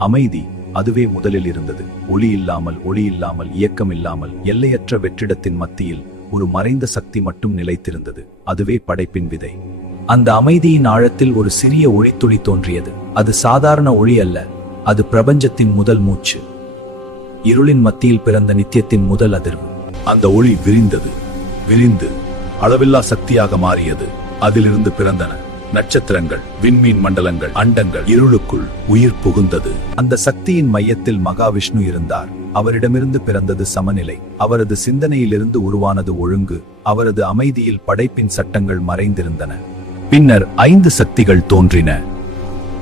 அமைதி, அதுவே முதலில் இருந்தது. ஒளி இல்லாமல் இயக்கம் இல்லாமல் எல்லையற்ற வெற்றிடத்தின் மத்தியில் ஒரு மறைந்த சக்தி மட்டும் நிலைத்திருந்தது. அதுவே படைப்பின் விதை. அந்த அமைதியின் ஆழத்தில் ஒரு சிறிய ஒளித்துளி தோன்றியது. அது சாதாரண ஒளி அல்ல, அது பிரபஞ்சத்தின் முதல் மூச்சு, இருளின் மத்தியில் பிறந்த நித்தியத்தின் முதல் அதிர்வு. அந்த ஒளி விரிந்து அளவில்லா சக்தியாக மாறியது. அதிலிருந்து பிறந்தன நட்சத்திரங்கள், விண்மீன் மண்டலங்கள், அண்டங்கள். இருளுக்குள் உயிர் புகுந்தது. அந்த சக்தியின் மையத்தில் மகாவிஷ்ணு இருந்தார். அவரிடமிருந்து பிறந்தது சமநிலை. அவரது சிந்தனையிலிருந்து உருவானது ஒழுங்கு. அவரது அமைதியில் படைப்பின் சட்டங்கள் மறைந்திருந்தன. பின்னர் 5 சக்திகள் தோன்றின: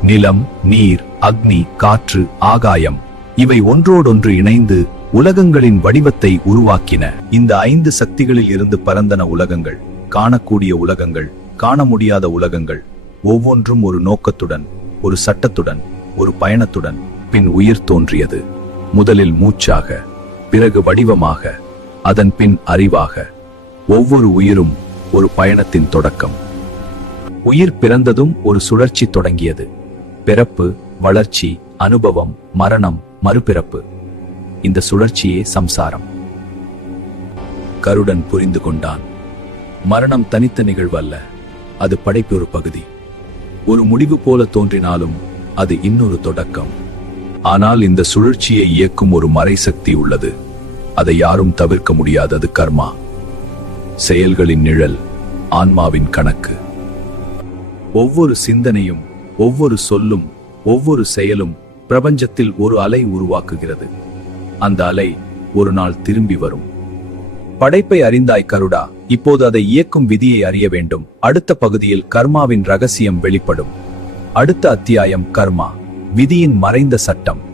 நிலம், நீர், அக்னி, காற்று, ஆகாயம். இவை ஒன்றோடொன்று இணைந்து உலகங்களின் வடிவத்தை உருவாக்கின. இந்த 5 சக்திகளில் இருந்து பரந்தன உலகங்கள். காணக்கூடிய உலகங்கள், காண முடியாத உலகங்கள். ஒவ்வொன்றும் ஒரு நோக்கத்துடன், ஒரு சட்டத்துடன், ஒரு பயணத்துடன். பின் உயிர் தோன்றியது. முதலில் மூச்சாக, பிறகு வடிவமாக, அதன் பின் அறிவாக. ஒவ்வொரு உயிரும் ஒரு பயணத்தின் தொடக்கம். உயிர் பிறந்ததும் ஒரு சுழற்சி தொடங்கியது. பிறப்பு, வளர்ச்சி, அனுபவம், மரணம், மறுபிறப்பு. இந்த சுழற்சியே சம்சாரம். கருடன் புரிந்து கொண்டான். மரணம் தனித்த நிகழ்வு அல்ல, அது படைப்பு ஒரு பகுதி. ஒரு முடிவு போல தோன்றினாலும் அது இன்னொரு தொடக்கம். ஆனால் இந்த சுழற்சியை இயக்கும் ஒரு மறைசக்தி உள்ளது. அதை யாரும் தவிர்க்க முடியாதது கர்மா. செயல்களின் நிழல், ஆன்மாவின் கணக்கு. ஒவ்வொரு சிந்தனையும், ஒவ்வொரு சொல்லும், ஒவ்வொரு செயலும் பிரபஞ்சத்தில் ஒரு அலை உருவாக்குகிறது. அந்த அலை ஒரு நாள் திரும்பி வரும். படைப்பை அறிந்தாய் கருடா, இப்போது அதை இயக்கும் விதியை அறிய வேண்டும். அடுத்த பகுதியில் கர்மாவின் ரகசியம் வெளிப்படும். அடுத்த அத்தியாயம்: கர்மா, விதியின் மறைந்த சட்டம்.